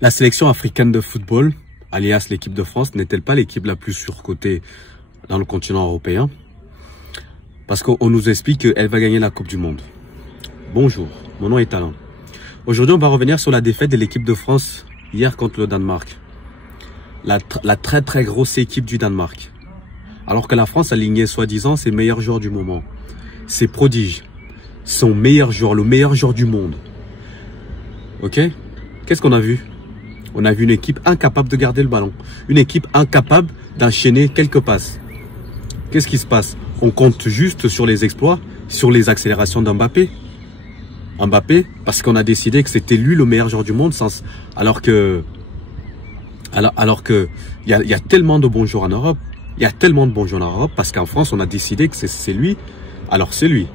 La sélection africaine de football, alias l'équipe de France, n'est-elle pas l'équipe la plus surcotée dans le continent européen? Parce qu'on nous explique qu'elle va gagner la Coupe du Monde. Bonjour, mon nom est Alain. Aujourd'hui, on va revenir sur la défaite de l'équipe de France hier contre le Danemark. La très grosse équipe du Danemark. Alors que la France alignait soi-disant ses meilleurs joueurs du moment. Ses prodiges. Son meilleur joueur, le meilleur joueur du monde. Ok? Qu'est-ce qu'on a vu? On a vu une équipe incapable de garder le ballon. Une équipe incapable d'enchaîner quelques passes. Qu'est-ce qui se passe? On compte juste sur les exploits, sur les accélérations d'Mbappé. Mbappé, parce qu'on a décidé que c'était lui le meilleur joueur du monde, alors que il y a tellement de bons joueurs en Europe. Il y a tellement de bons joueurs en Europe parce qu'en France, on a décidé que c'est lui. Alors c'est lui.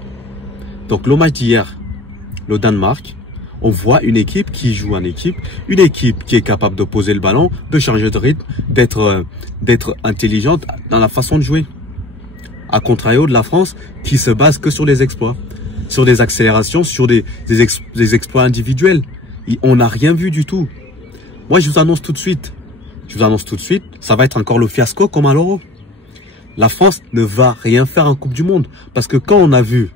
Donc le match d'hier, le Danemark, on voit une équipe qui joue en équipe, une équipe qui est capable de poser le ballon, de changer de rythme, d'être intelligente dans la façon de jouer. À contrario de la France qui se base que sur les exploits, sur des accélérations, sur des exploits individuels. Et on n'a rien vu du tout. Moi, je vous annonce tout de suite, ça va être encore le fiasco comme à l'Euro. La France ne va rien faire en Coupe du Monde. Parce que quand on a vu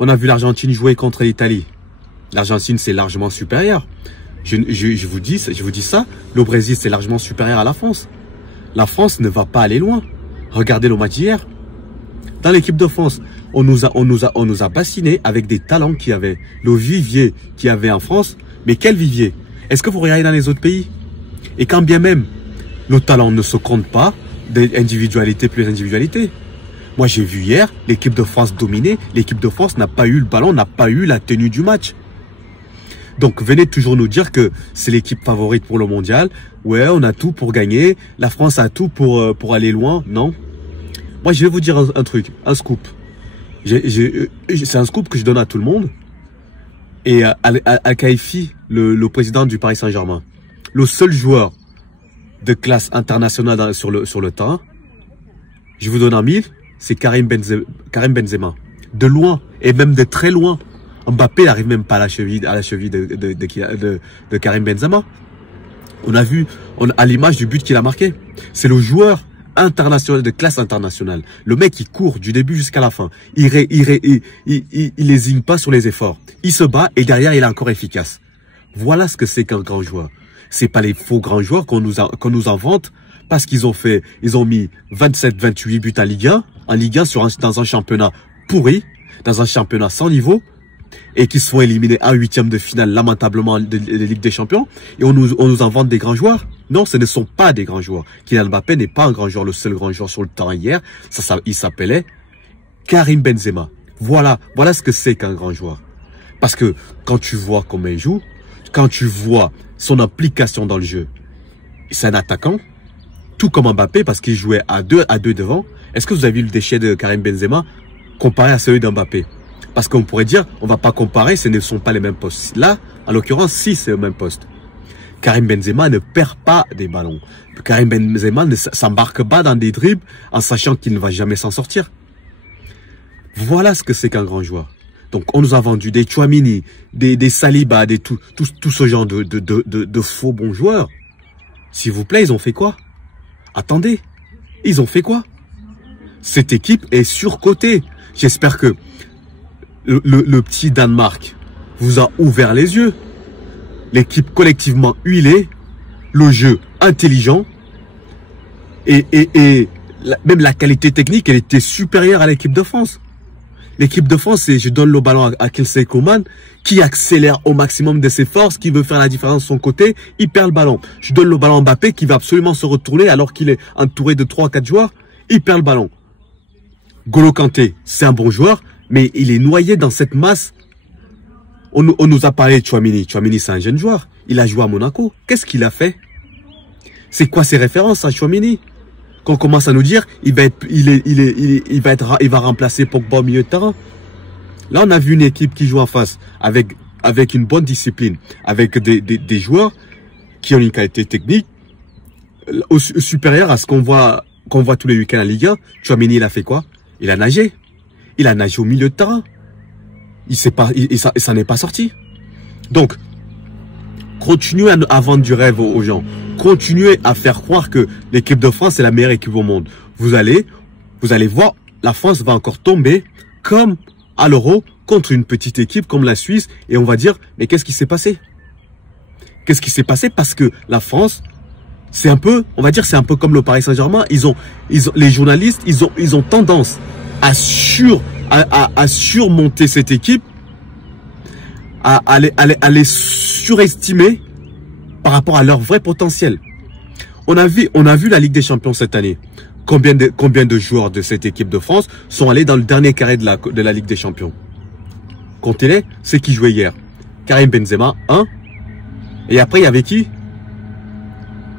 l'Argentine jouer contre l'Italie, l'Argentine c'est largement supérieur. Je vous dis ça, le Brésil c'est largement supérieur à la France. La France ne va pas aller loin. Regardez le match d'hier. Dans l'équipe de France, on nous a bassinés avec des talents qui avaient le vivier qu'il y avait en France. Mais quel vivier? Est-ce que vous regardez dans les autres pays? Et quand bien même, le talent ne se compte pas, d'individualité plus individualité. Moi, j'ai vu hier l'équipe de France dominer. L'équipe de France n'a pas eu le ballon, n'a pas eu la tenue du match. Donc, venez toujours nous dire que c'est l'équipe favorite pour le mondial. Ouais, on a tout pour gagner. La France a tout pour aller loin. Non. Moi, je vais vous dire un truc, un scoop. C'est un scoop que je donne à tout le monde. Et Al-Khelaifi, le président du Paris Saint-Germain, le seul joueur de classe internationale sur le terrain, je vous donne un mille, c'est Karim Benzema. De loin, et même de très loin. Mbappé n'arrive même pas à la cheville de Karim Benzema. On a vu, à l'image du but qu'il a marqué. C'est le joueur international, de classe internationale. Le mec, il court du début jusqu'à la fin. Il lésigne pas sur les efforts. Il se bat et derrière, il est encore efficace. Voilà ce que c'est qu'un grand joueur. C'est pas les faux grands joueurs qu'on nous invente parce qu'ils ont mis 27, 28 buts en Ligue 1, dans un championnat pourri, dans un championnat sans niveau, et qui se font éliminer en huitième de finale lamentablement de Ligue des Champions, et on nous invente des grands joueurs. Non, ce ne sont pas des grands joueurs. Kylian Mbappé n'est pas un grand joueur, le seul grand joueur sur le terrain hier, il s'appelait Karim Benzema. Voilà ce que c'est qu'un grand joueur. Parce que quand tu vois comment il joue, quand tu vois son implication dans le jeu, c'est un attaquant, tout comme Mbappé, parce qu'il jouait à deux devant. Est-ce que vous avez vu le déchet de Karim Benzema comparé à celui d'Mbappé? Parce qu'on pourrait dire, on va pas comparer, ce ne sont pas les mêmes postes. Là, en l'occurrence, si, c'est le même poste. Karim Benzema ne perd pas des ballons. Karim Benzema ne s'embarque pas dans des dribbles en sachant qu'il ne va jamais s'en sortir. Voilà ce que c'est qu'un grand joueur. Donc, on nous a vendu des Tchouaméni, des Saliba, tout ce genre de faux bons joueurs. S'il vous plaît, ils ont fait quoi? Attendez, ils ont fait quoi? Cette équipe est surcotée. J'espère que le petit Danemark vous a ouvert les yeux. L'équipe collectivement huilée, le jeu intelligent et même la qualité technique, elle était supérieure à l'équipe de France. L'équipe de France, je donne le ballon à Kingsley Coman, qui accélère au maximum de ses forces, qui veut faire la différence de son côté, il perd le ballon. Je donne le ballon à Mbappé, qui va absolument se retourner alors qu'il est entouré de 3-4 joueurs, il perd le ballon. N'Golo Kanté, c'est un bon joueur, mais il est noyé dans cette masse. On nous a parlé de Tchouaméni. Tchouaméni, c'est un jeune joueur. Il a joué à Monaco. Qu'est-ce qu'il a fait? C'est quoi ses références à Tchouaméni? Quand on commence à nous dire, il va remplacer Pogba au milieu de terrain. Là, on a vu une équipe qui joue en face avec une bonne discipline, avec des joueurs qui ont une qualité technique supérieure à ce qu'on voit tous les week-ends à Ligue 1. Tchouaméni, il a fait quoi? Il a nagé. Il a nagé au milieu de terrain. Ça n'est pas sorti. Donc, Continuez à vendre du rêve aux gens. Continuez à faire croire que l'équipe de France est la meilleure équipe au monde. Vous allez voir, la France va encore tomber comme à l'Euro contre une petite équipe comme la Suisse. Et on va dire, mais qu'est-ce qui s'est passé? Qu'est-ce qui s'est passé? Parce que la France, c'est un peu, on va dire, c'est un peu comme le Paris Saint-Germain. Les journalistes, ils ont tendance à surmonter cette équipe, à les surestimer par rapport à leur vrai potentiel. On a vu la Ligue des Champions cette année. Combien de joueurs de cette équipe de France sont allés dans le dernier carré de la Ligue des Champions? Comptez-les, c'est qui jouait hier. Karim Benzema, 1. Et après, il y avait qui?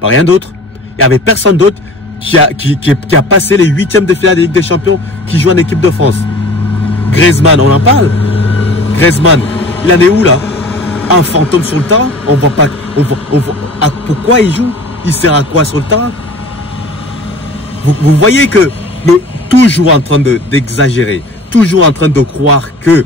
Pas rien d'autre. Il n'y avait personne d'autre qui a passé les 8e de finale de Ligue des Champions qui joue en équipe de France. Griezmann, on en parle. Griezmann, il en est où là? Un fantôme sur le terrain? On voit pas. Pourquoi il joue? Il sert à quoi sur le terrain? Vous voyez que toujours en train d'exagérer, toujours en train de croire que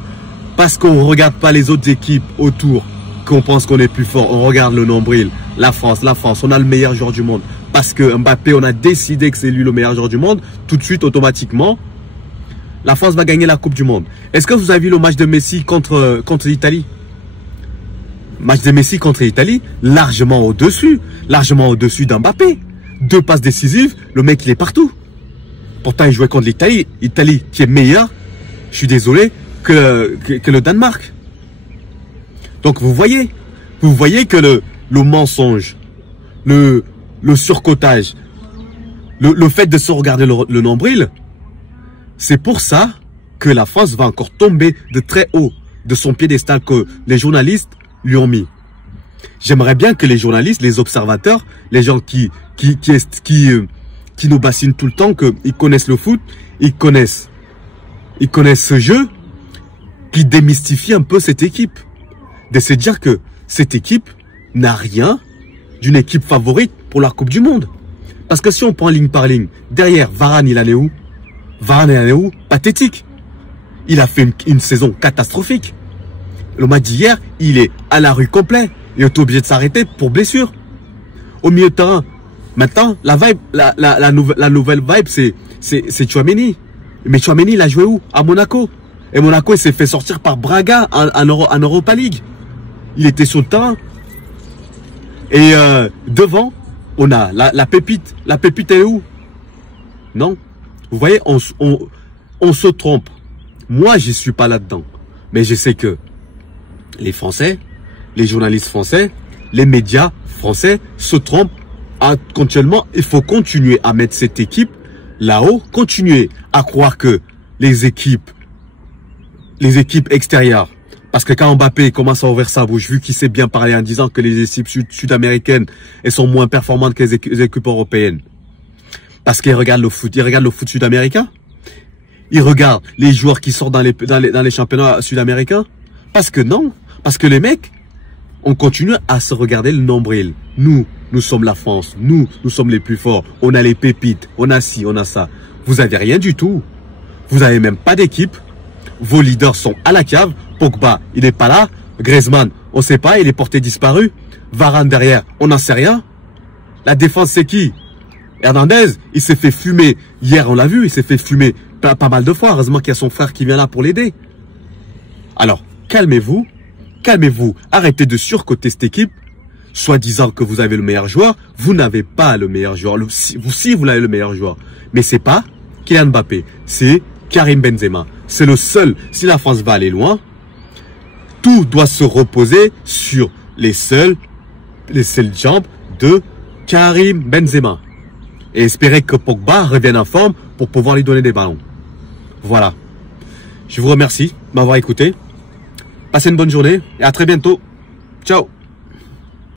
parce qu'on ne regarde pas les autres équipes autour, qu'on pense qu'on est plus fort, on regarde le nombril, la France, on a le meilleur joueur du monde. Parce que Mbappé, on a décidé que c'est lui le meilleur joueur du monde, tout de suite, automatiquement, la France va gagner la Coupe du Monde. Est-ce que vous avez vu le match de Messi contre l'Italie? Match de Messi contre l'Italie, largement au-dessus d'Mbappé. 2 passes décisives, le mec il est partout. Pourtant il jouait contre l'Italie, Italie qui est meilleure, je suis désolé, que le Danemark. Donc vous voyez que le mensonge, le surcotage, le fait de se regarder le nombril, c'est pour ça que la France va encore tomber de très haut de son piédestal que les journalistes lui ont mis. J'aimerais bien que les journalistes, les observateurs, les gens qui nous bassinent tout le temps, qu'ils connaissent le foot, ils connaissent ce jeu, qui démystifie un peu cette équipe. De se dire que cette équipe n'a rien d'une équipe favorite pour la Coupe du Monde. Parce que si on prend ligne par ligne, derrière, Varane, il en est où? Varane, il en est où? Pathétique. Il a fait une saison catastrophique. Le match d'hier, il est à la rue complet. Il est obligé de s'arrêter pour blessure. Au milieu de terrain, maintenant, la nouvelle vibe, c'est Tchouaméni. Mais Tchouaméni, il a joué où? À Monaco. Et Monaco, il s'est fait sortir par Braga en Europa League. Il était sur le terrain. Et devant, on a la pépite. La pépite, elle est où? Non. Vous voyez, on se trompe. Moi, je ne suis pas là-dedans. Mais je sais que les Français, les journalistes français, les médias français se trompent continuellement. Il faut continuer à mettre cette équipe là-haut, continuer à croire que les équipes extérieures, parce que quand Mbappé commence à ouvrir sa bouche, vu qu'il sait bien parler en disant que les équipes sud-américaines elles sont moins performantes que les équipes européennes, parce qu'il regarde le foot, sud-américain, il regarde les joueurs qui sortent dans les championnats sud-américains, parce que non, parce que les mecs, on continue à se regarder le nombril. Nous sommes la France, nous sommes les plus forts, on a les pépites, on a ci, on a ça. Vous avez rien du tout, vous avez même pas d'équipe. Vos leaders sont à la cave. Pogba, il n'est pas là. Griezmann, on ne sait pas, il est porté disparu. Varane derrière, on n'en sait rien. La défense, c'est qui? Hernandez, il s'est fait fumer. Hier, on l'a vu, il s'est fait fumer pas mal de fois. Heureusement qu'il y a son frère qui vient là pour l'aider. Alors, calmez-vous. Calmez-vous. Arrêtez de surcoter cette équipe. Soi-disant que vous avez le meilleur joueur. Vous n'avez pas le meilleur joueur. Si vous avez le meilleur joueur. Mais c'est pas Kylian Mbappé. C'est Karim Benzema. C'est le seul. Si la France va aller loin, tout doit se reposer sur les seules jambes de Karim Benzema. Et espérer que Pogba revienne en forme pour pouvoir lui donner des ballons. Voilà. Je vous remercie de m'avoir écouté. Passez une bonne journée et à très bientôt. Ciao.